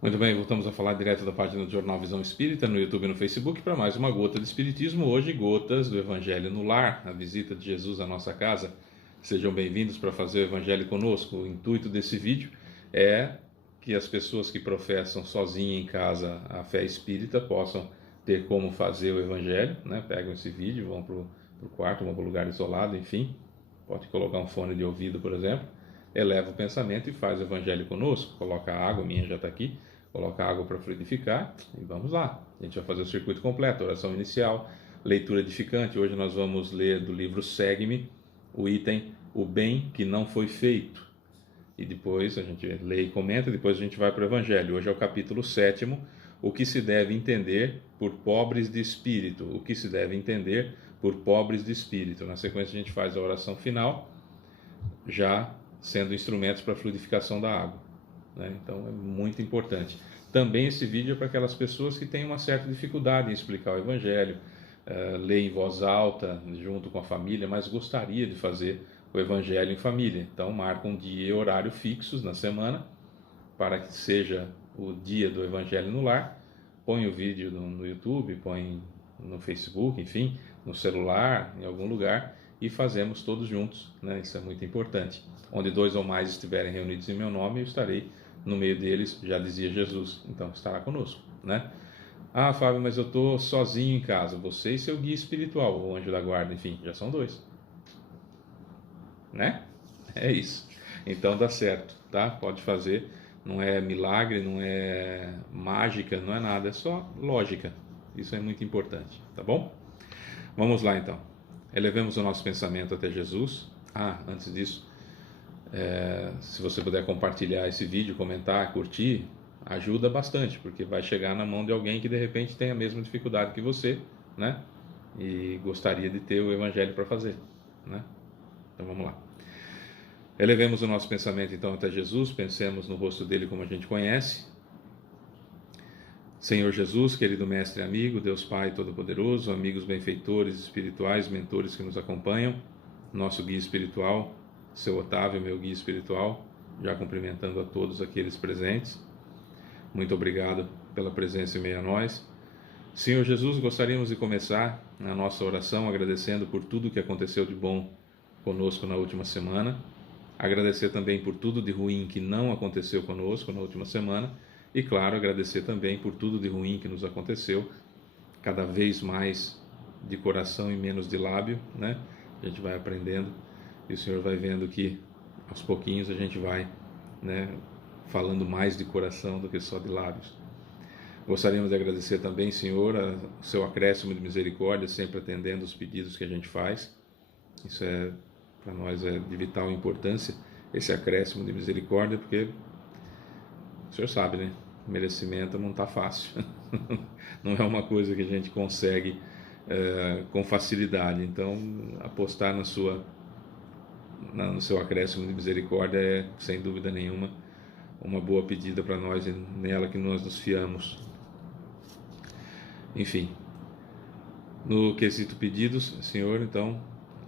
Muito bem, voltamos a falar direto da página do Jornal Visão Espírita, no YouTube e no Facebook, para mais uma Gota de Espiritismo. Hoje, Gotas do Evangelho no Lar, a visita de Jesus à nossa casa. Sejam bem-vindos para fazer o Evangelho conosco. O intuito desse vídeo é que as pessoas que professam sozinhas em casa a fé espírita possam ter como fazer o Evangelho, né? Pegam esse vídeo, vão para o quarto, vão para um lugar isolado, enfim. Pode colocar um fone de ouvido, por exemplo. Eleva o pensamento e faz o Evangelho conosco. Coloca a água, minha já está aqui. Coloca água para fluidificar e vamos lá. A gente vai fazer o circuito completo, oração inicial, leitura edificante. Hoje nós vamos ler do livro Segue-me, o item O Bem que Não Foi Feito. E depois a gente lê e comenta, depois a gente vai para o Evangelho. Hoje é o capítulo 7º, o que se deve entender por pobres de espírito. O que se deve entender por pobres de espírito. Na sequência a gente faz a oração final, já sendo instrumentos para a fluidificação da água. Então é muito importante. Também esse vídeo é para aquelas pessoas que têm uma certa dificuldade em explicar o Evangelho, ler em voz alta junto com a família, mas gostaria de fazer o Evangelho em família. Então marca um dia e horário fixos na semana para que seja o dia do Evangelho no lar. Põe o vídeo no YouTube, põe no Facebook, enfim, no celular, em algum lugar, e fazemos todos juntos, né? Isso é muito importante. Onde 2 ou mais estiverem reunidos em meu nome, eu estarei no meio deles, já dizia Jesus, então estará conosco, né? Ah, Fábio, mas eu estou sozinho em casa, você e seu guia espiritual, o anjo da guarda, enfim, já são 2, né? É isso. Então dá certo, tá? Pode fazer, não é milagre, não é mágica, não é nada, é só lógica. Isso é muito importante, tá bom? Vamos lá então. Elevemos o nosso pensamento até Jesus. Antes disso, se você puder compartilhar esse vídeo, comentar, curtir, ajuda bastante, porque vai chegar na mão de alguém que de repente tem a mesma dificuldade que você, né? E gostaria de ter o Evangelho para fazer, né? Então vamos lá. Elevemos o nosso pensamento então até Jesus, pensemos no rosto dele como a gente conhece. Senhor Jesus, querido Mestre e amigo, Deus Pai Todo-Poderoso, amigos benfeitores espirituais, mentores que nos acompanham, nosso guia espiritual, seu Otávio, meu guia espiritual, já cumprimentando a todos aqueles presentes. Muito obrigado pela presença em meio a nós. Senhor Jesus, gostaríamos de começar a nossa oração agradecendo por tudo que aconteceu de bom conosco na última semana, agradecer também por tudo de ruim que não aconteceu conosco na última semana e, claro, agradecer também por tudo de ruim que nos aconteceu, cada vez mais de coração e menos de lábio, né? A gente vai aprendendo e o Senhor vai vendo que aos pouquinhos a gente vai, né, falando mais de coração do que só de lábios. Gostaríamos de agradecer também, Senhor, o seu acréscimo de misericórdia, sempre atendendo os pedidos que a gente faz. Isso para nós é de vital importância, esse acréscimo de misericórdia, porque o Senhor sabe, né? O merecimento não está fácil. Não é uma coisa que a gente consegue com facilidade. Então, apostar no seu acréscimo de misericórdia é, sem dúvida nenhuma, uma boa pedida para nós, e nela que nós nos fiamos. Enfim, no quesito pedidos, Senhor, então,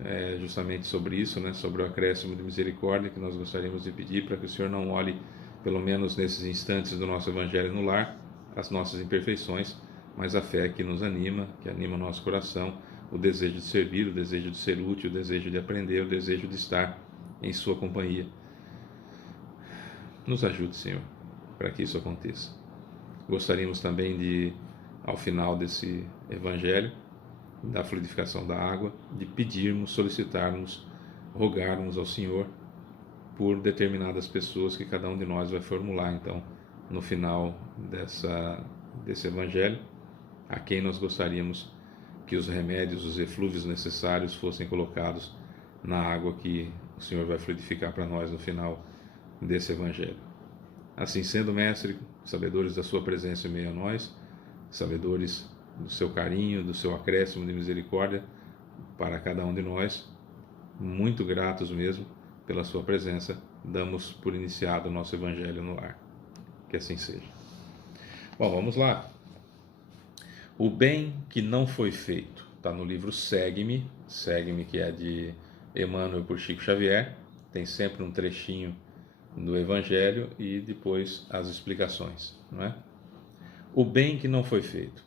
é justamente sobre isso, né? Sobre o acréscimo de misericórdia que nós gostaríamos de pedir, para que o Senhor não olhe, pelo menos nesses instantes do nosso Evangelho no lar, as nossas imperfeições, mas a fé que nos anima, que anima o nosso coração, o desejo de servir, o desejo de ser útil, o desejo de aprender, o desejo de estar em sua companhia. Nos ajude, Senhor, para que isso aconteça. Gostaríamos também de, ao final desse Evangelho, da fluidificação da água, de pedirmos, solicitarmos, rogarmos ao Senhor por determinadas pessoas que cada um de nós vai formular, então, no final desse Evangelho, a quem nós gostaríamos que os remédios, os eflúvios necessários fossem colocados na água que o Senhor vai fluidificar para nós no final desse Evangelho. Assim sendo, Mestre, sabedores da sua presença em meio a nós, sabedores do seu carinho, do seu acréscimo de misericórdia para cada um de nós, muito gratos mesmo pela sua presença, damos por iniciado o nosso Evangelho no lar. Que assim seja. Bom, vamos lá. O bem que não foi feito, está no livro Segue-me, Segue-me, que é de Emmanuel por Chico Xavier, tem sempre um trechinho do Evangelho e depois as explicações, não é? O bem que não foi feito.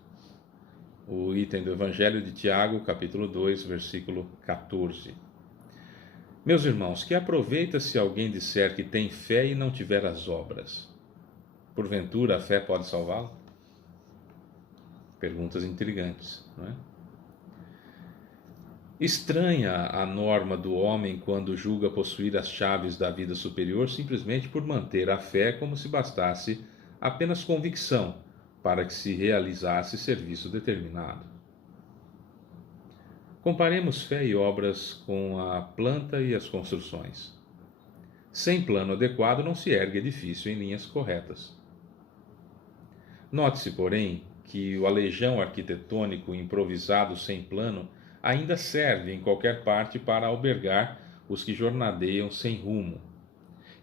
O item do Evangelho de Tiago, capítulo 2, versículo 14. Meus irmãos, que aproveita se alguém disser que tem fé e não tiver as obras? Porventura a fé pode salvá-lo? Perguntas intrigantes, não é? Estranha a norma do homem quando julga possuir as chaves da vida superior simplesmente por manter a fé como se bastasse apenas convicção para que se realizasse serviço determinado. Comparemos fé e obras com a planta e as construções. Sem plano adequado não se ergue edifício em linhas corretas. Note-se, porém, que o aleijão arquitetônico improvisado sem plano ainda serve em qualquer parte para albergar os que jornadeiam sem rumo.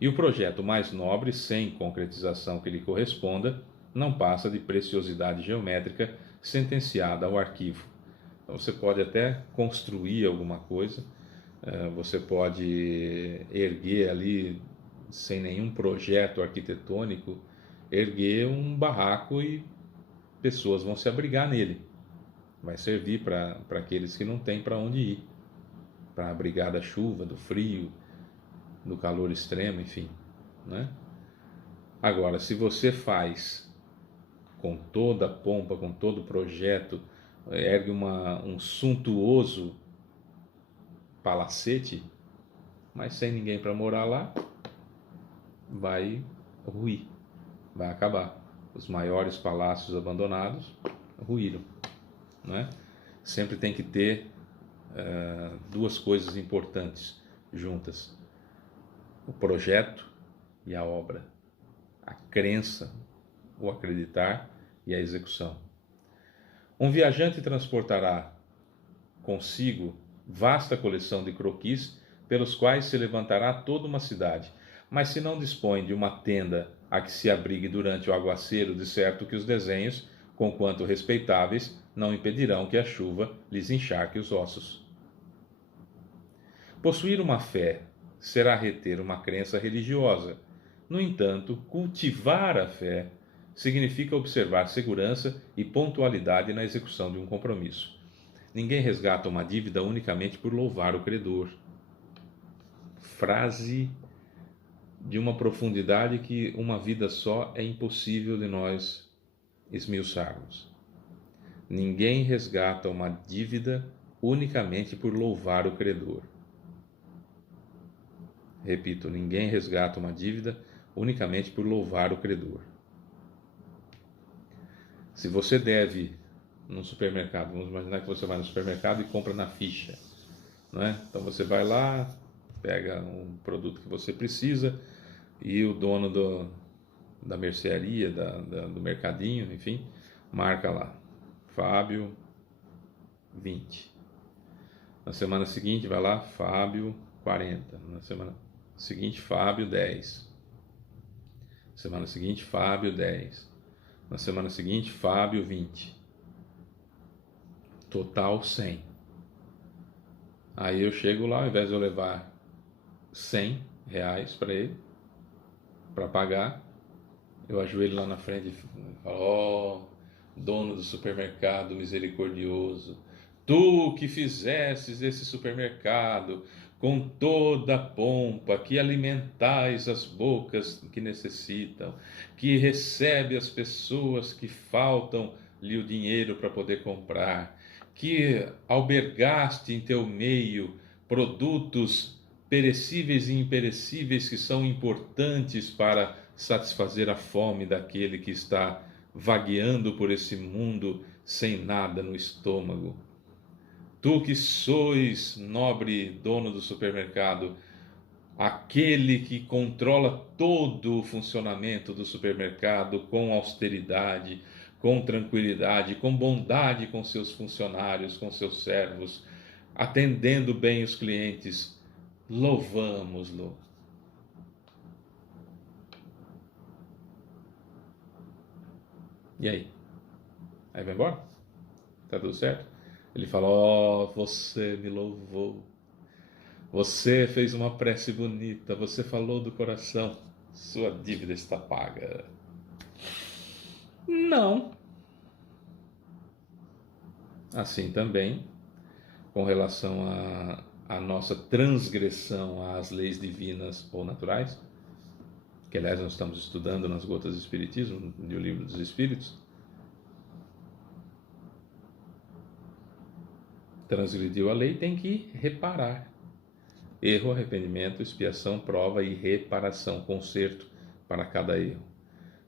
E o projeto mais nobre, sem concretização que lhe corresponda, não passa de preciosidade geométrica sentenciada ao arquivo. Então você pode até construir alguma coisa, você pode erguer ali, sem nenhum projeto arquitetônico, erguer um barraco e pessoas vão se abrigar nele. Vai servir para aqueles que não têm para onde ir, para abrigar da chuva, do frio, do calor extremo, enfim, né? Agora, se você faz com toda a pompa, com todo o projeto, ergue um suntuoso palacete, mas sem ninguém para morar lá, vai ruir, vai acabar. Os maiores palácios abandonados ruíram, não é? Sempre tem que ter duas coisas importantes juntas: o projeto e a obra, a crença, o acreditar e a execução. Um viajante transportará consigo vasta coleção de croquis pelos quais se levantará toda uma cidade, mas se não dispõe de uma tenda a que se abrigue durante o aguaceiro, de certo que os desenhos, conquanto respeitáveis, não impedirão que a chuva lhes encharque os ossos. Possuir uma fé será reter uma crença religiosa. No entanto, cultivar a fé significa observar segurança e pontualidade na execução de um compromisso. Ninguém resgata uma dívida unicamente por louvar o credor. Frase de uma profundidade que uma vida só é impossível de nós esmiuçarmos. Ninguém resgata uma dívida unicamente por louvar o credor. Repito, ninguém resgata uma dívida unicamente por louvar o credor. Se você deve num supermercado, vamos imaginar que você vai no supermercado e compra na ficha, não é? Então você vai lá, pega um produto que você precisa e o dono da mercearia, do mercadinho, enfim, marca lá, Fábio 20. Na semana seguinte vai lá, Fábio 40. Na semana seguinte, Fábio 10. Semana seguinte, Fábio 10. Na semana seguinte, Fábio 20. Total 100. Aí eu chego lá, ao invés de eu levar R$ 100 para ele, para pagar, eu ajoelho lá na frente e falo: ó, dono do supermercado misericordioso, tu que fizesses esse supermercado com toda a pompa, que alimentais as bocas que necessitam, que recebe as pessoas que faltam-lhe o dinheiro para poder comprar, que albergaste em teu meio produtos perecíveis e imperecíveis que são importantes para satisfazer a fome daquele que está vagueando por esse mundo sem nada no estômago. Tu que sois nobre dono do supermercado, aquele que controla todo o funcionamento do supermercado com austeridade, com tranquilidade, com bondade com seus funcionários, com seus servos, atendendo bem os clientes, louvamos-lo. E aí? Aí vai embora? Tá tudo certo? Ele fala: ó, você me louvou, você fez uma prece bonita, você falou do coração. Sua dívida está paga. Não. Assim também, com relação à nossa transgressão às leis divinas ou naturais, que aliás nós estamos estudando nas Gotas do Espiritismo, do Livro dos Espíritos, transgrediu a lei, tem que reparar. Erro, arrependimento, expiação, prova e reparação, conserto para cada erro.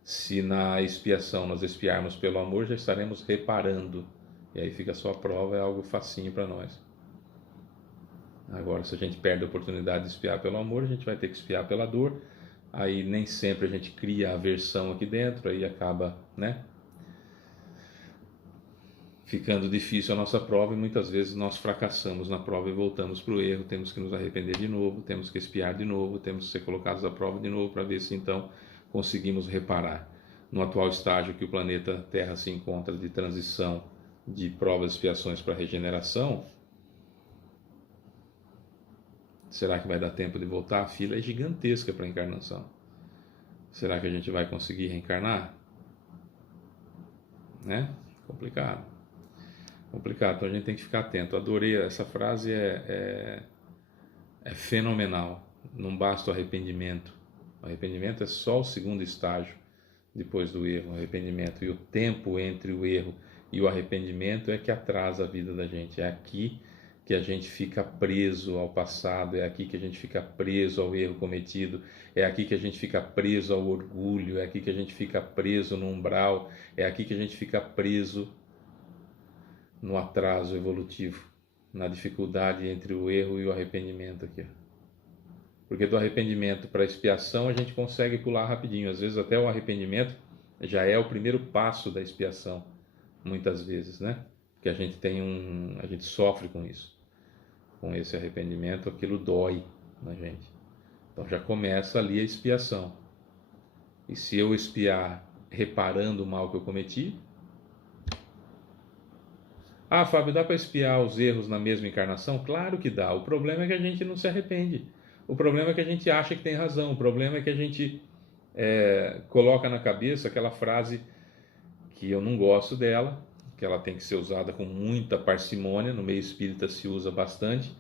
Se na expiação nós expiarmos pelo amor, já estaremos reparando. E aí fica só a prova, é algo facinho para nós. Agora, se a gente perde a oportunidade de expiar pelo amor, a gente vai ter que expiar pela dor. Aí nem sempre a gente cria aversão aqui dentro, aí acaba, ficando difícil a nossa prova, e muitas vezes nós fracassamos na prova e voltamos para o erro. Temos que nos arrepender de novo, temos que expiar de novo, temos que ser colocados à prova de novo para ver se então conseguimos reparar. No atual estágio que o planeta Terra se encontra de transição de provas e expiações para regeneração, será que vai dar tempo de voltar? A fila é gigantesca para a encarnação. Será que a gente vai conseguir reencarnar? Complicado. Então a gente tem que ficar atento. Adorei, essa frase é fenomenal. Não basta o arrependimento. O arrependimento é só o segundo estágio depois do erro. O arrependimento, e o tempo entre o erro e o arrependimento é que atrasa a vida da gente. É aqui que a gente fica preso ao passado, é aqui que a gente fica preso ao erro cometido, é aqui que a gente fica preso ao orgulho, é aqui que a gente fica preso no umbral, é aqui que a gente fica preso no atraso evolutivo, na dificuldade entre o erro e o arrependimento aqui. Porque do arrependimento para a expiação a gente consegue pular rapidinho. Às vezes até o arrependimento já é o primeiro passo da expiação, muitas vezes, Que a gente a gente sofre com isso. Com esse arrependimento, aquilo dói na gente. Então já começa ali a expiação. E se eu expiar reparando o mal que eu cometi, Fábio, dá para expiar os erros na mesma encarnação? Claro que dá. O problema é que a gente não se arrepende. O problema é que a gente acha que tem razão. O problema é que a gente coloca na cabeça aquela frase que eu não gosto dela, que ela tem que ser usada com muita parcimônia. No meio espírita se usa bastante,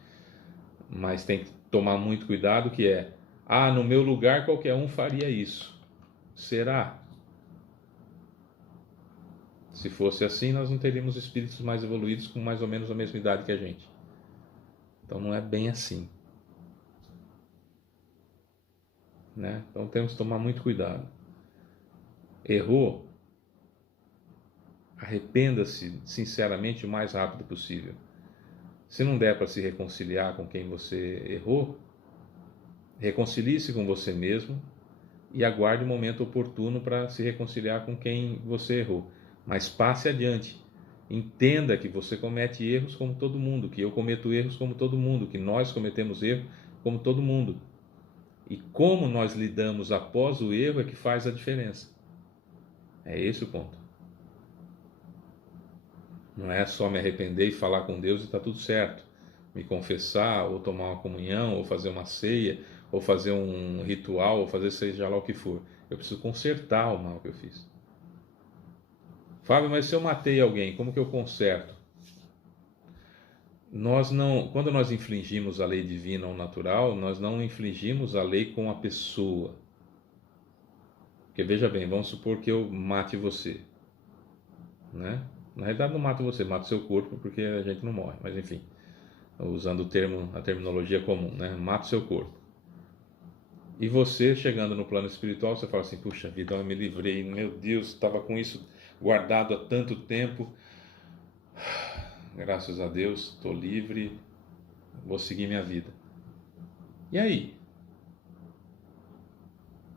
mas tem que tomar muito cuidado, que é: no meu lugar qualquer um faria isso. Será? Se fosse assim, nós não teríamos espíritos mais evoluídos com mais ou menos a mesma idade que a gente. Então não é bem assim. Então temos que tomar muito cuidado. Errou? Arrependa-se sinceramente o mais rápido possível. Se não der para se reconciliar com quem você errou, reconcilie-se com você mesmo e aguarde o momento oportuno para se reconciliar com quem você errou. Mas passe adiante. Entenda que você comete erros como todo mundo, que eu cometo erros como todo mundo, que nós cometemos erros como todo mundo. E como nós lidamos após o erro é que faz a diferença. É esse o ponto. Não é só me arrepender e falar com Deus e está tudo certo. Me confessar, ou tomar uma comunhão, ou fazer uma ceia, ou fazer um ritual, ou fazer seja lá o que for. Eu preciso consertar o mal que eu fiz. Fábio, mas se eu matei alguém, como que eu conserto? Quando nós infringimos a lei divina ou natural, nós não infringimos a lei com a pessoa. Porque veja bem, vamos supor que eu mate você, Na realidade não mato você, mato seu corpo, porque a gente não morre, mas enfim, usando a terminologia comum, Mato seu corpo. E você, chegando no plano espiritual, você fala assim: puxa vida, eu me livrei, meu Deus, estava com isso guardado há tanto tempo, graças a Deus, estou livre, vou seguir minha vida. E aí?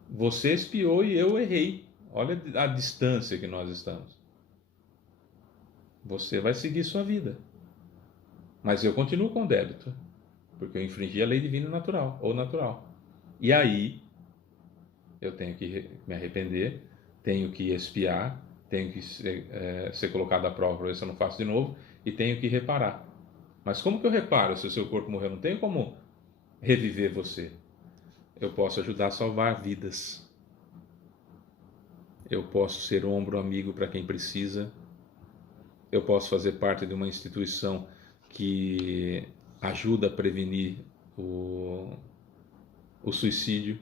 Você expiou e eu errei. Olha a distância que nós estamos. Você vai seguir sua vida. Mas eu continuo com débito, porque eu infringi a lei divina natural, ou natural. E aí, eu tenho que me arrepender, tenho que expiar, tenho que ser colocado à prova para ver se eu não faço de novo, e tenho que reparar. Mas como que eu reparo se o seu corpo morreu? Não tenho como reviver você. eu posso ajudar a salvar vidas. Eu posso ser ombro amigo para quem precisa. Eu posso fazer parte de uma instituição que ajuda a prevenir o suicídio.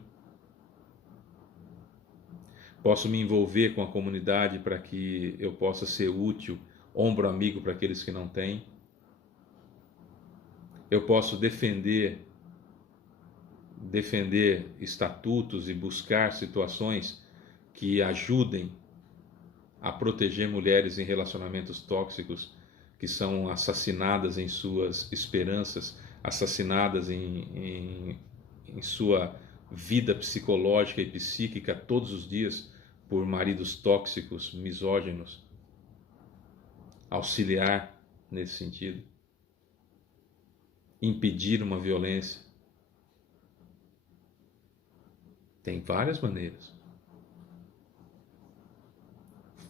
Posso me envolver com a comunidade para que eu possa ser útil, ombro amigo para aqueles que não têm. Eu posso defender estatutos e buscar situações que ajudem a proteger mulheres em relacionamentos tóxicos, que são assassinadas em suas esperanças, assassinadas em sua vida psicológica e psíquica todos os dias por maridos tóxicos, misóginos. Auxiliar nesse sentido. Impedir uma violência. Tem várias maneiras.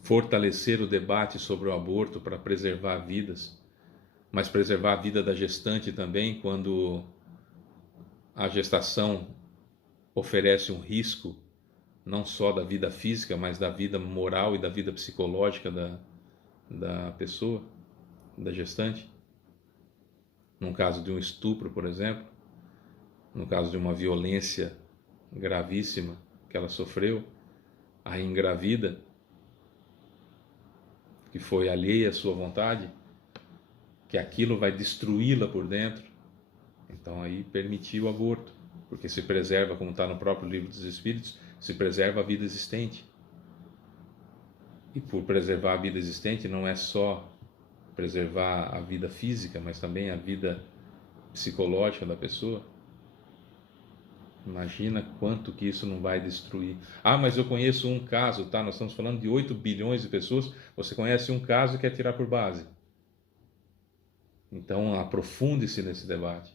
Fortalecer o debate sobre o aborto para preservar vidas, mas preservar a vida da gestante também, quando a gestação oferece um risco não só da vida física, mas da vida moral e da vida psicológica da pessoa, da gestante. No caso de um estupro, por exemplo, no caso de uma violência gravíssima que ela sofreu, aí engravida, que foi alheia à sua vontade, que aquilo vai destruí-la por dentro. Então aí permitir o aborto, porque se preserva, como está no próprio Livro dos Espíritos, se preserva a vida existente. E por preservar a vida existente não é só preservar a vida física, mas também a vida psicológica da pessoa. Imagina quanto que isso não vai destruir. Ah, mas eu conheço um caso, tá? Nós estamos falando de 8 bilhões de pessoas. Você conhece um caso e quer tirar por base. Então aprofunde-se nesse debate,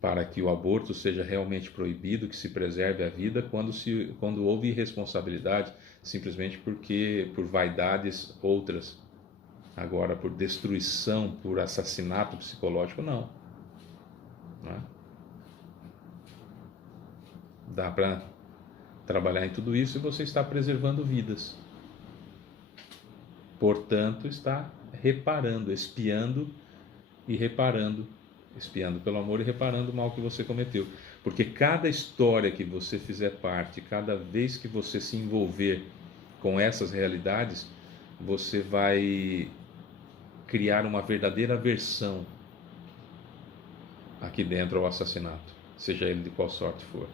para que o aborto seja realmente proibido, que se preserve a vida quando houve irresponsabilidade, simplesmente por vaidades outras. Agora, por destruição, por assassinato psicológico, não é? Dá para trabalhar em tudo isso e você está preservando vidas. Portanto, está reparando, espiando e reparando. Espiando pelo amor e reparando o mal que você cometeu. Porque cada história que você fizer parte, cada vez que você se envolver com essas realidades, você vai criar uma verdadeira aversão aqui dentro ao assassinato, seja ele de qual sorte for.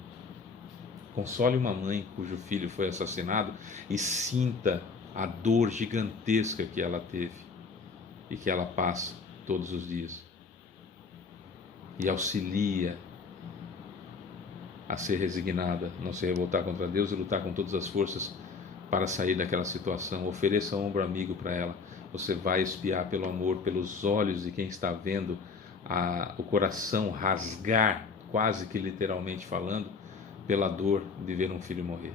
Console uma mãe cujo filho foi assassinado e sinta a dor gigantesca que ela teve e que ela passa todos os dias. E auxilia a ser resignada, não se revoltar contra Deus e lutar com todas as forças para sair daquela situação. Ofereça ombro amigo para ela. Você vai espiar pelo amor, pelos olhos de quem está vendo o coração rasgar, quase que literalmente falando, pela dor de ver um filho morrer.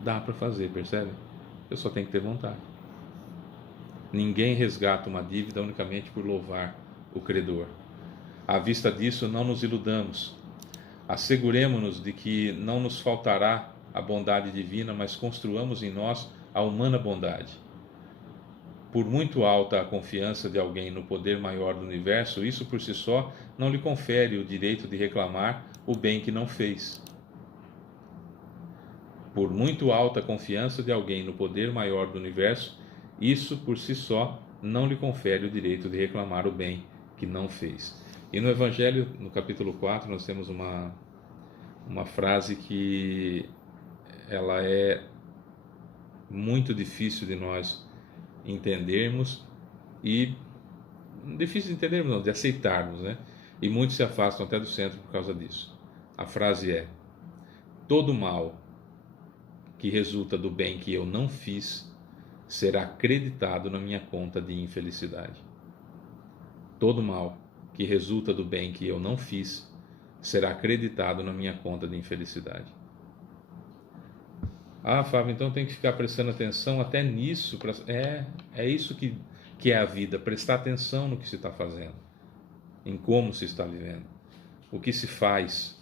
Dá para fazer, percebe? Eu só tenho que ter vontade. Ninguém resgata uma dívida unicamente por louvar o credor. À vista disso, não nos iludamos. Asseguremo-nos de que não nos faltará a bondade divina, mas construamos em nós a humana bondade. Por muito alta a confiança de alguém no poder maior do universo, isso por si só não lhe confere o direito de reclamar o bem que não fez. Por muito alta a confiança de alguém no poder maior do universo, isso por si só não lhe confere o direito de reclamar o bem que não fez. E no Evangelho, no capítulo 4, nós temos uma frase que ela é muito difícil de nós entendermos e difícil de entendermos não, de aceitarmos, né? E muitos se afastam até do centro por causa disso. A frase é: todo mal que resulta do bem que eu não fiz será acreditado na minha conta de infelicidade. Todo mal que resulta do bem que eu não fiz será acreditado na minha conta de infelicidade. Ah, Fábio, então tem que ficar prestando atenção até nisso. É isso que é a vida, prestar atenção no que se está fazendo, em como se está vivendo. o que se faz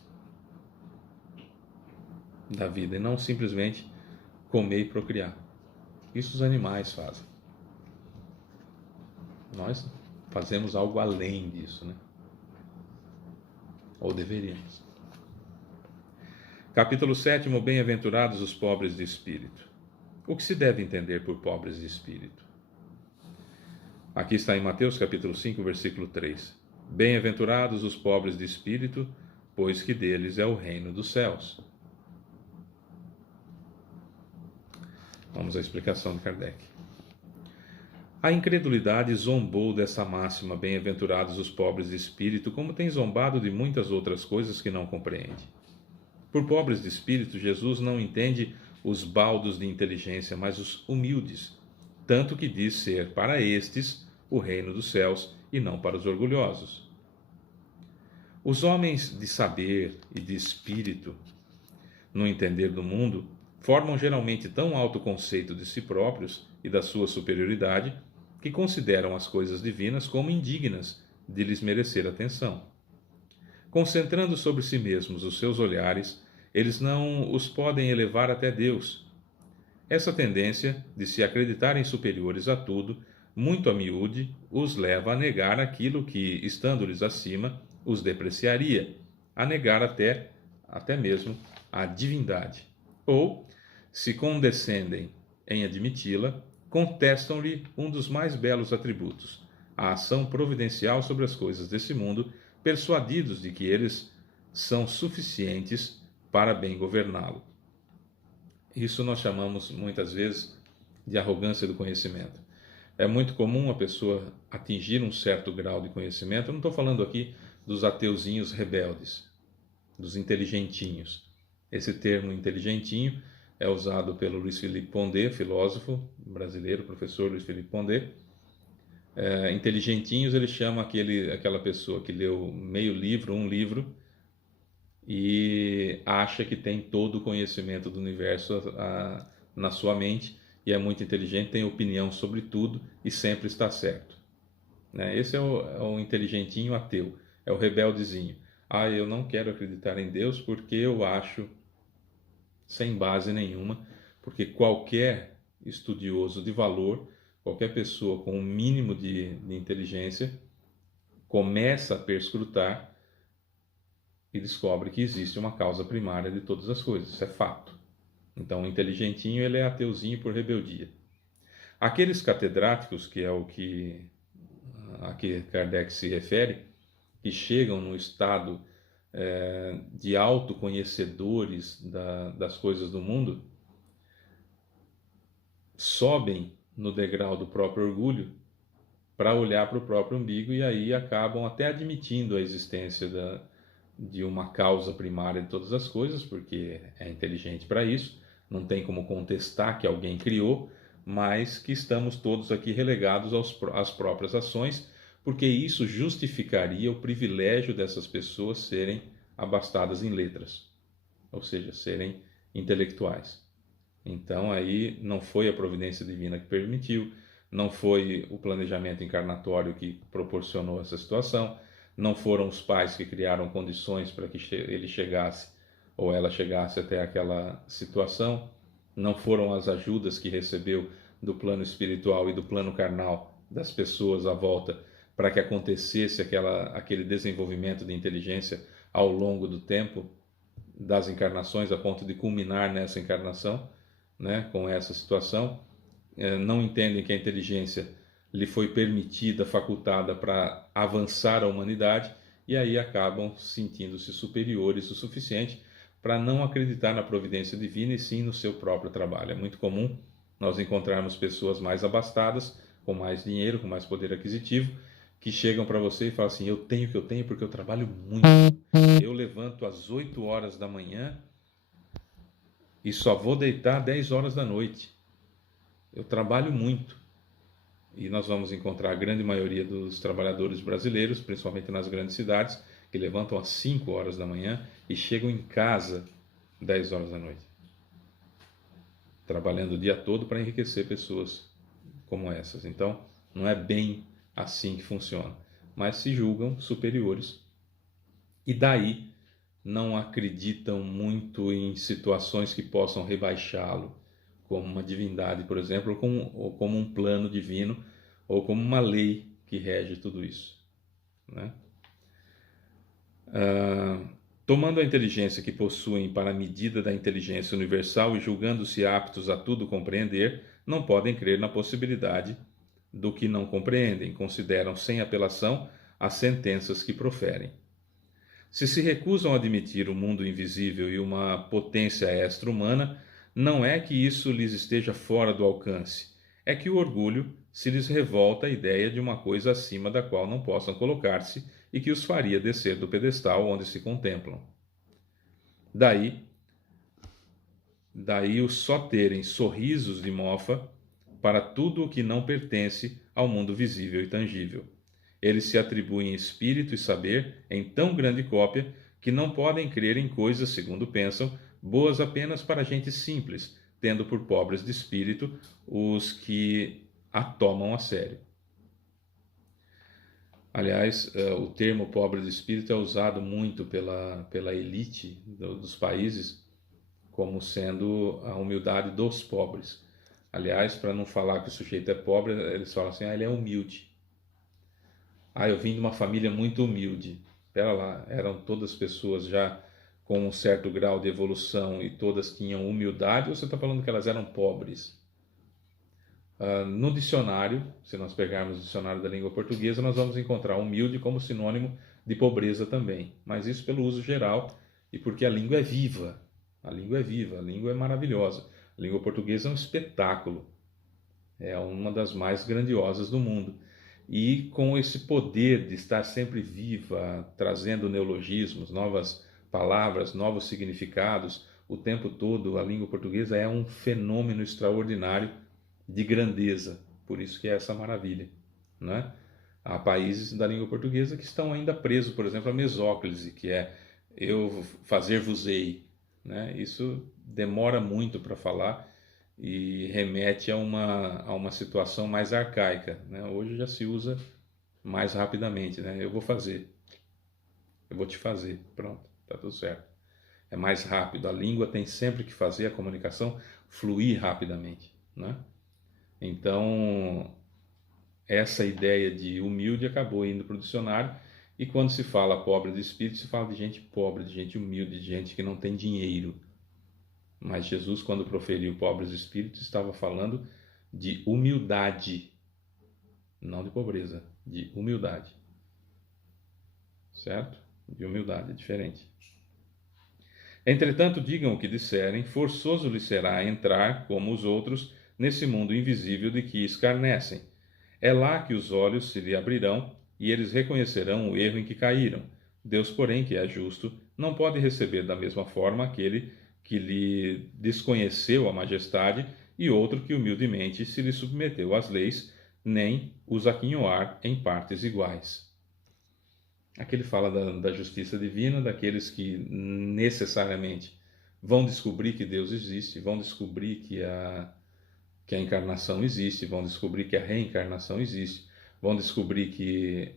da vida, e não simplesmente comer e procriar. Isso os animais fazem. Nós fazemos algo além disso, né? Ou deveríamos. Capítulo 7. Bem-aventurados os pobres de espírito. O que se deve entender por pobres de espírito? Aqui está em Mateus capítulo 5, versículo 3. Bem-aventurados os pobres de espírito, pois que deles é o reino dos céus. Vamos à explicação de Kardec. A incredulidade zombou dessa máxima, bem-aventurados os pobres de espírito, como tem zombado de muitas outras coisas que não compreende. Por pobres de espírito, Jesus não entende os baldos de inteligência, mas os humildes, tanto que diz ser para estes o reino dos céus e não para os orgulhosos. Os homens de saber e de espírito, no entender do mundo, formam geralmente tão alto conceito de si próprios e da sua superioridade que consideram as coisas divinas como indignas de lhes merecer atenção. Concentrando sobre si mesmos os seus olhares, eles não os podem elevar até Deus. Essa tendência de se acreditarem superiores a tudo, muito a miúde, os leva a negar aquilo que, estando-lhes acima, os depreciaria, a negar até mesmo a divindade. Ou, se condescendem em admiti-la, contestam-lhe um dos mais belos atributos, a ação providencial sobre as coisas desse mundo, persuadidos de que eles são suficientes para bem governá-lo. Isso nós chamamos muitas vezes de arrogância do conhecimento. É muito comum a pessoa atingir um certo grau de conhecimento. Eu não estou falando aqui dos ateuzinhos rebeldes, dos inteligentinhos. Esse termo inteligentinho é usado pelo Luiz Felipe Pondé, filósofo brasileiro, professor Luiz Felipe Pondé. Inteligentinhos ele chama aquela pessoa que leu meio livro, um livro, e acha que tem todo o conhecimento do universo na sua mente e é muito inteligente, tem opinião sobre tudo e sempre está certo. Né? Esse é o inteligentinho ateu, é o rebeldezinho. Eu não quero acreditar em Deus porque eu acho sem base nenhuma, porque qualquer estudioso de valor, qualquer pessoa com um mínimo de inteligência, começa a perscrutar e descobre que existe uma causa primária de todas as coisas. Isso é fato. Então, o inteligentinho ele é ateuzinho por rebeldia. Aqueles catedráticos, que é o que a que Kardec se refere, que chegam no estado de autoconhecedores das coisas do mundo, sobem no degrau do próprio orgulho para olhar para o próprio umbigo e aí acabam até admitindo a existência de uma causa primária de todas as coisas, porque é inteligente para isso, não tem como contestar que alguém criou, mas que estamos todos aqui relegados às próprias ações, porque isso justificaria o privilégio dessas pessoas serem abastadas em letras, ou seja, serem intelectuais. Então aí não foi a providência divina que permitiu, não foi o planejamento encarnatório que proporcionou essa situação, não foram os pais que criaram condições para que ele chegasse ou ela chegasse até aquela situação, não foram as ajudas que recebeu do plano espiritual e do plano carnal das pessoas à volta para que acontecesse aquele desenvolvimento de inteligência ao longo do tempo das encarnações, a ponto de culminar nessa encarnação, né, com essa situação. Não entendem que a inteligência lhe foi permitida, facultada para avançar a humanidade, e aí acabam sentindo-se superiores o suficiente para não acreditar na providência divina e sim no seu próprio trabalho. É muito comum nós encontrarmos pessoas mais abastadas, com mais dinheiro, com mais poder aquisitivo, que chegam para você e falam assim: eu tenho o que eu tenho porque eu trabalho muito. Eu levanto às 8 horas da manhã e só vou deitar às 10 horas da noite. Eu trabalho muito. E nós vamos encontrar a grande maioria dos trabalhadores brasileiros, principalmente nas grandes cidades, que levantam às 5 horas da manhã e chegam em casa 10 horas da noite, trabalhando o dia todo para enriquecer pessoas como essas. Então, não é bem assim que funciona, mas se julgam superiores e daí não acreditam muito em situações que possam rebaixá-lo, como uma divindade, por exemplo, ou como um plano divino, ou como uma lei que rege tudo isso, né? Tomando a inteligência que possuem para a medida da inteligência universal e julgando-se aptos a tudo compreender, não podem crer na possibilidade do que não compreendem, consideram sem apelação as sentenças que proferem. Se recusam a admitir o mundo invisível e uma potência extra-humana, não é que isso lhes esteja fora do alcance, é que o orgulho se lhes revolta à ideia de uma coisa acima da qual não possam colocar-se e que os faria descer do pedestal onde se contemplam. Daí o só terem sorrisos de mofa para tudo o que não pertence ao mundo visível e tangível. Eles se atribuem espírito e saber em tão grande cópia que não podem crer em coisas, segundo pensam, boas apenas para gente simples, tendo por pobres de espírito os que a tomam a sério. Aliás, o termo pobre de espírito é usado muito pela elite dos países como sendo a humildade dos pobres. Aliás, para não falar que o sujeito é pobre, eles falam assim, ele é humilde. Eu vim de uma família muito humilde. Espera lá, eram todas pessoas já com um certo grau de evolução e todas tinham humildade, ou você está falando que elas eram pobres? No dicionário, se nós pegarmos o dicionário da língua portuguesa, nós vamos encontrar humilde como sinônimo de pobreza também, mas isso pelo uso geral e porque a língua é viva. A língua é viva, a língua é maravilhosa. A língua portuguesa é um espetáculo, é uma das mais grandiosas do mundo. E com esse poder de estar sempre viva, trazendo neologismos, novas palavras, novos significados, o tempo todo, a língua portuguesa é um fenômeno extraordinário de grandeza, por isso que é essa maravilha, né? Há países da língua portuguesa que estão ainda presos, por exemplo, a mesóclise, que é eu fazer-vos-ei, né? Isso demora muito para falar e remete a uma situação mais arcaica, né? Hoje já se usa mais rapidamente, né? Eu vou fazer, eu vou te fazer, pronto, tá tudo certo. É mais rápido, a língua tem sempre que fazer a comunicação fluir rapidamente, né? Então, essa ideia de humilde acabou indo para o dicionário, e quando se fala pobre de espírito, se fala de gente pobre, de gente humilde, de gente que não tem dinheiro. Mas Jesus, quando proferiu pobres de espírito, estava falando de humildade, não de pobreza, de humildade. Certo? De humildade, é diferente. Entretanto, digam o que disserem, forçoso lhes será entrar, como os outros, nesse mundo invisível de que escarnecem. É lá que os olhos se lhe abrirão e eles reconhecerão o erro em que caíram. Deus, porém, que é justo, não pode receber da mesma forma aquele que lhe desconheceu a majestade e outro que humildemente se lhe submeteu às leis, nem os aquinhoar em partes iguais. Aqui ele fala da justiça divina, daqueles que necessariamente vão descobrir que Deus existe, vão descobrir que a encarnação existe, vão descobrir que a reencarnação existe, vão descobrir que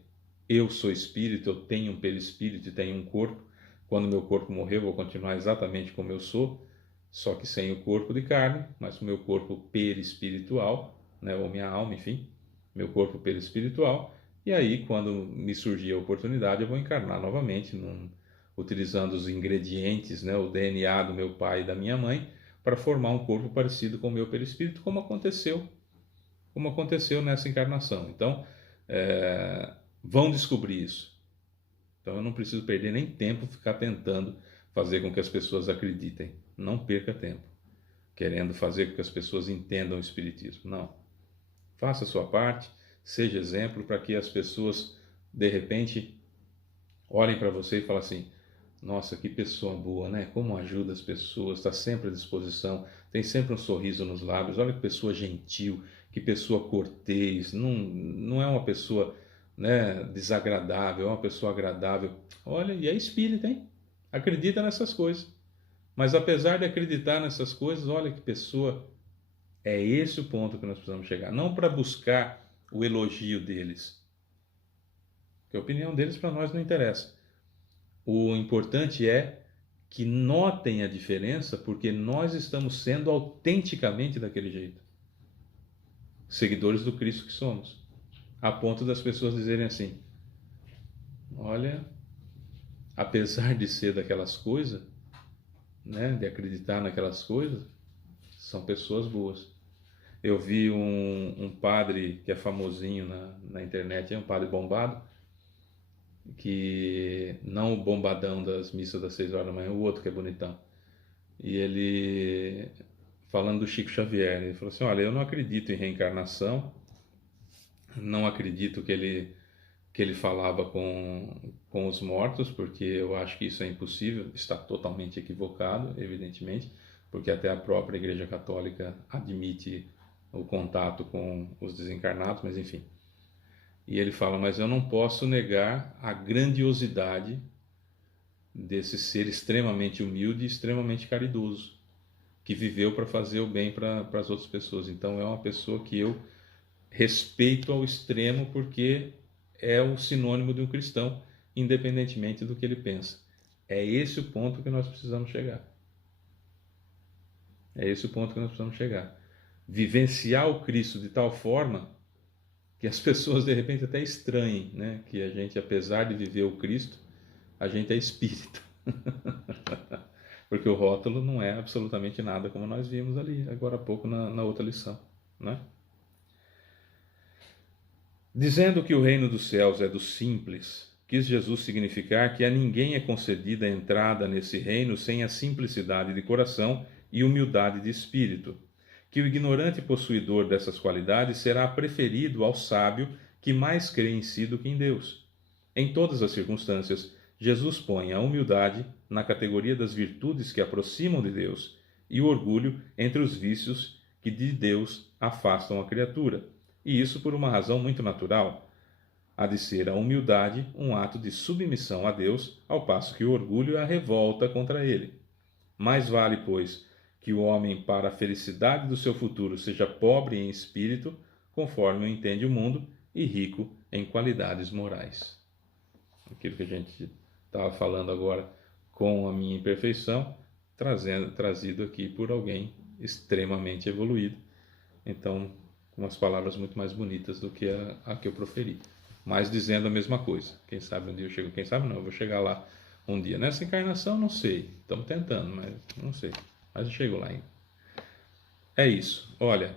eu sou espírito, eu tenho um perispírito e tenho um corpo. Quando meu corpo morrer, eu vou continuar exatamente como eu sou, só que sem o corpo de carne, mas o meu corpo perispiritual, né, ou minha alma, enfim, meu corpo perispiritual. E aí, quando me surgir a oportunidade, eu vou encarnar novamente, utilizando os ingredientes, né, o DNA do meu pai e da minha mãe, para formar um corpo parecido com o meu perispírito, como aconteceu nessa encarnação. Então, vão descobrir isso. Então, eu não preciso perder nem tempo ficar tentando fazer com que as pessoas acreditem. Não perca tempo querendo fazer com que as pessoas entendam o Espiritismo. Não. Faça a sua parte, seja exemplo para que as pessoas, de repente, olhem para você e falem assim: nossa, que pessoa boa, né? Como ajuda as pessoas, está sempre à disposição, tem sempre um sorriso nos lábios. Olha que pessoa gentil, que pessoa cortês, não é uma pessoa, né, desagradável, é uma pessoa agradável. Olha, e é espírita, hein? Acredita nessas coisas. Mas apesar de acreditar nessas coisas, olha que pessoa. É esse o ponto que nós precisamos chegar. Não para buscar o elogio deles, porque a opinião deles para nós não interessa. O importante é que notem a diferença, porque nós estamos sendo autenticamente daquele jeito, seguidores do Cristo que somos, a ponto das pessoas dizerem assim: olha, apesar de ser daquelas coisas, né, de acreditar naquelas coisas, são pessoas boas. Eu vi um padre que é famosinho na internet, é um padre bombado, que não o bombadão das missas das 6 horas da manhã, o outro que é bonitão. E ele, falando do Chico Xavier, ele falou assim: olha, eu não acredito em reencarnação, não acredito que ele falava com os mortos, porque eu acho que isso é impossível, está totalmente equivocado, evidentemente, porque até a própria Igreja Católica admite o contato com os desencarnados, mas enfim. E ele fala: mas eu não posso negar a grandiosidade desse ser extremamente humilde e extremamente caridoso, que viveu para fazer o bem para as outras pessoas. Então é uma pessoa que eu respeito ao extremo, porque é o sinônimo de um cristão, independentemente do que ele pensa. É esse o ponto que nós precisamos chegar. É esse o ponto que nós precisamos chegar. Vivenciar o Cristo de tal forma que as pessoas de repente até estranhem, né? Que a gente, apesar de viver o Cristo, a gente é espírita. Porque o rótulo não é absolutamente nada, como nós vimos ali agora há pouco na outra lição, né? Dizendo que o reino dos céus é dos simples, quis Jesus significar que a ninguém é concedida a entrada nesse reino sem a simplicidade de coração e humildade de espírito, que o ignorante possuidor dessas qualidades será preferido ao sábio que mais crê em si do que em Deus. Em todas as circunstâncias, Jesus põe a humildade na categoria das virtudes que aproximam de Deus e o orgulho entre os vícios que de Deus afastam a criatura. E isso por uma razão muito natural. Há de ser a humildade um ato de submissão a Deus, ao passo que o orgulho é a revolta contra ele. Mais vale, pois, que o homem, para a felicidade do seu futuro, seja pobre em espírito, conforme o entende o mundo, e rico em qualidades morais. Aquilo que a gente estava falando agora com a minha imperfeição, trazido aqui por alguém extremamente evoluído. Então, com umas palavras muito mais bonitas do que a que eu proferi, mas dizendo a mesma coisa. Quem sabe um dia eu chego, quem sabe não, eu vou chegar lá um dia. Nessa encarnação, não sei, estamos tentando, mas não sei, mas eu chego lá ainda. É isso, olha,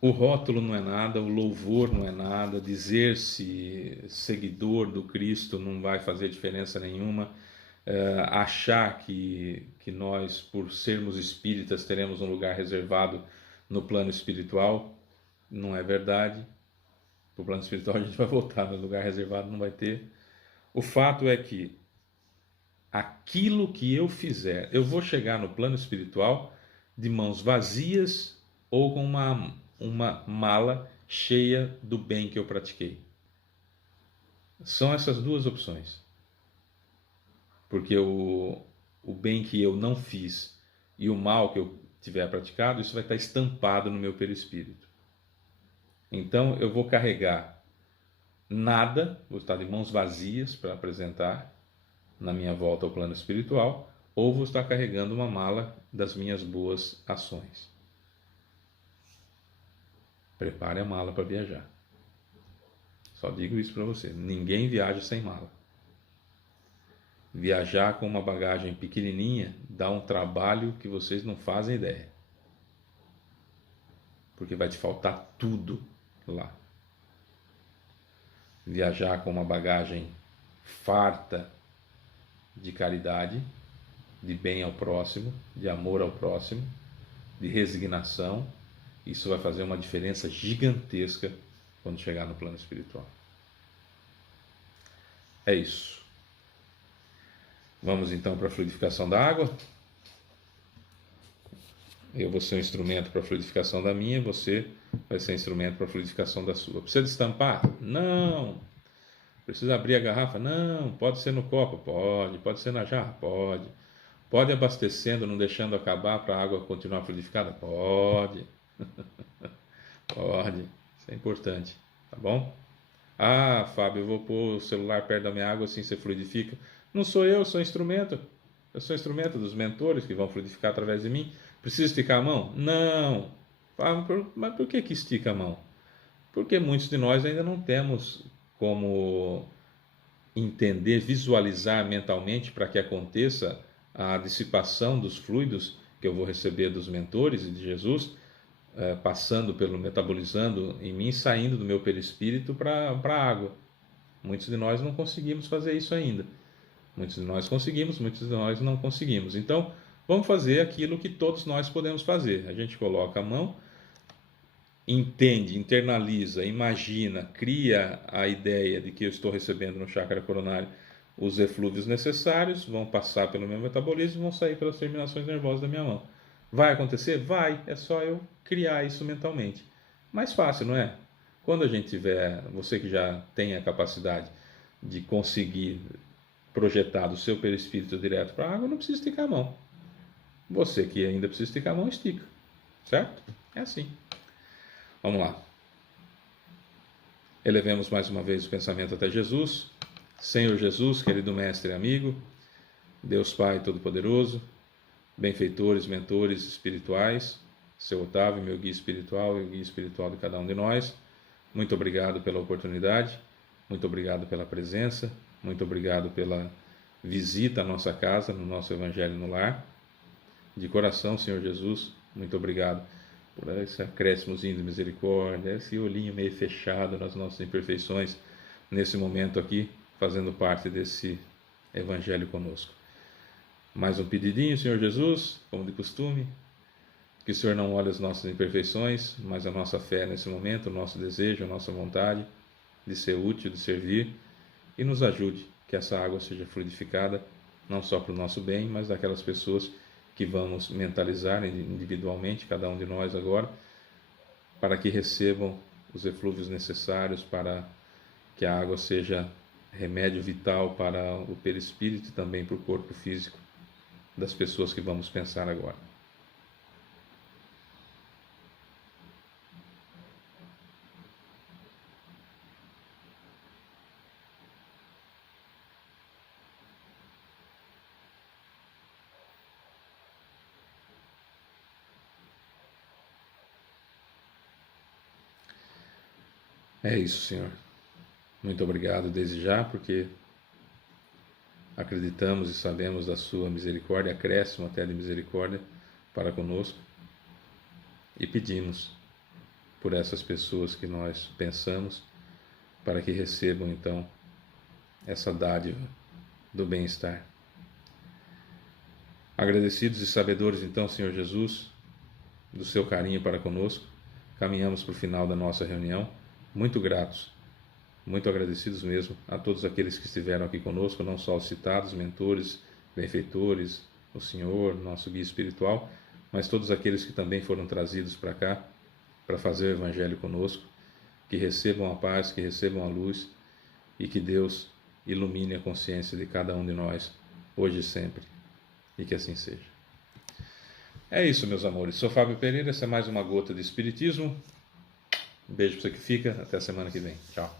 o rótulo não é nada, o louvor não é nada, dizer-se seguidor do Cristo não vai fazer diferença nenhuma. Achar que nós, por sermos espíritas, teremos um lugar reservado no plano espiritual, não é verdade. Para o plano espiritual a gente vai voltar, no lugar reservado não vai ter. O fato é que aquilo que eu fizer, eu vou chegar no plano espiritual de mãos vazias ou com uma mala cheia do bem que eu pratiquei. São essas duas opções. Porque o bem que eu não fiz e o mal que eu tiver praticado, isso vai estar estampado no meu perispírito. Então eu vou carregar nada, vou estar de mãos vazias para apresentar na minha volta ao plano espiritual, ou vou estar carregando uma mala das minhas boas ações. Prepare a mala para viajar. Só digo isso para você, ninguém viaja sem mala. Viajar com uma bagagem pequenininha dá um trabalho que vocês não fazem ideia. Porque vai te faltar tudo lá. Viajar com uma bagagem farta de caridade, de bem ao próximo, de amor ao próximo, de resignação, isso vai fazer uma diferença gigantesca quando chegar no plano espiritual. É isso. Vamos então para a fluidificação da água. Eu vou ser um instrumento para a fluidificação da minha, você vai ser instrumento para a fluidificação da sua. Precisa destampar? Não. Precisa abrir a garrafa? Não. Pode ser no copo? Pode. Pode ser na jarra? Pode. Pode abastecendo, não deixando acabar para a água continuar fluidificada? Pode. Pode. Isso é importante, tá bom? Ah, Fábio, eu vou pôr o celular perto da minha água, assim você fluidifica. Não sou eu sou instrumento. Eu sou instrumento dos mentores que vão fluidificar através de mim. Preciso esticar a mão? Não. Ah, mas por que estica a mão? Porque muitos de nós ainda não temos como entender, visualizar mentalmente para que aconteça a dissipação dos fluidos que eu vou receber dos mentores e de Jesus, passando pelo, metabolizando em mim, saindo do meu perispírito para a água. Muitos de nós não conseguimos fazer isso ainda. Muitos de nós conseguimos, muitos de nós não conseguimos. Então, vamos fazer aquilo que todos nós podemos fazer. A gente coloca a mão, entende, internaliza, imagina, cria a ideia de que eu estou recebendo no chakra coronário os eflúvios necessários, vão passar pelo meu metabolismo e vão sair pelas terminações nervosas da minha mão. Vai acontecer? Vai, é só eu criar isso mentalmente. Mais fácil, não é? Quando a gente tiver, você que já tem a capacidade de conseguir projetar do seu perispírito direto para a água, não precisa esticar a mão. Você que ainda precisa esticar a mão, estica. Certo? É assim. Vamos lá. Elevemos mais uma vez o pensamento até Jesus. Senhor Jesus, querido mestre e amigo, Deus Pai Todo-Poderoso, benfeitores, mentores espirituais, seu Otávio, meu guia espiritual e o guia espiritual de cada um de nós, muito obrigado pela oportunidade, muito obrigado pela presença, muito obrigado pela visita à nossa casa, no nosso Evangelho no Lar. De coração, Senhor Jesus, muito obrigado por esse acréscimozinho de misericórdia, esse olhinho meio fechado nas nossas imperfeições, nesse momento aqui, fazendo parte desse Evangelho conosco. Mais um pedidinho, Senhor Jesus, como de costume, que o Senhor não olhe as nossas imperfeições, mas a nossa fé nesse momento, o nosso desejo, a nossa vontade de ser útil, de servir, e nos ajude que essa água seja fluidificada, não só para o nosso bem, mas daquelas pessoas que vamos mentalizar individualmente, cada um de nós agora, para que recebam os eflúvios necessários para que a água seja remédio vital para o perispírito e também para o corpo físico das pessoas que vamos pensar agora. É isso, Senhor. Muito obrigado desde já, porque acreditamos e sabemos da sua misericórdia, acréscimo até de misericórdia para conosco, e pedimos por essas pessoas que nós pensamos, para que recebam então essa dádiva do bem-estar. Agradecidos e sabedores então, Senhor Jesus, do seu carinho para conosco, caminhamos para o final da nossa reunião, muito gratos, muito agradecidos mesmo a todos aqueles que estiveram aqui conosco, não só os citados, mentores, benfeitores, o Senhor, nosso guia espiritual, mas todos aqueles que também foram trazidos para cá, para fazer o Evangelho conosco, que recebam a paz, que recebam a luz e que Deus ilumine a consciência de cada um de nós, hoje e sempre, e que assim seja. É isso, meus amores. Sou Fábio Pereira, essa é mais uma gota de Espiritismo. Um beijo para você que fica, até a semana que vem. Tchau.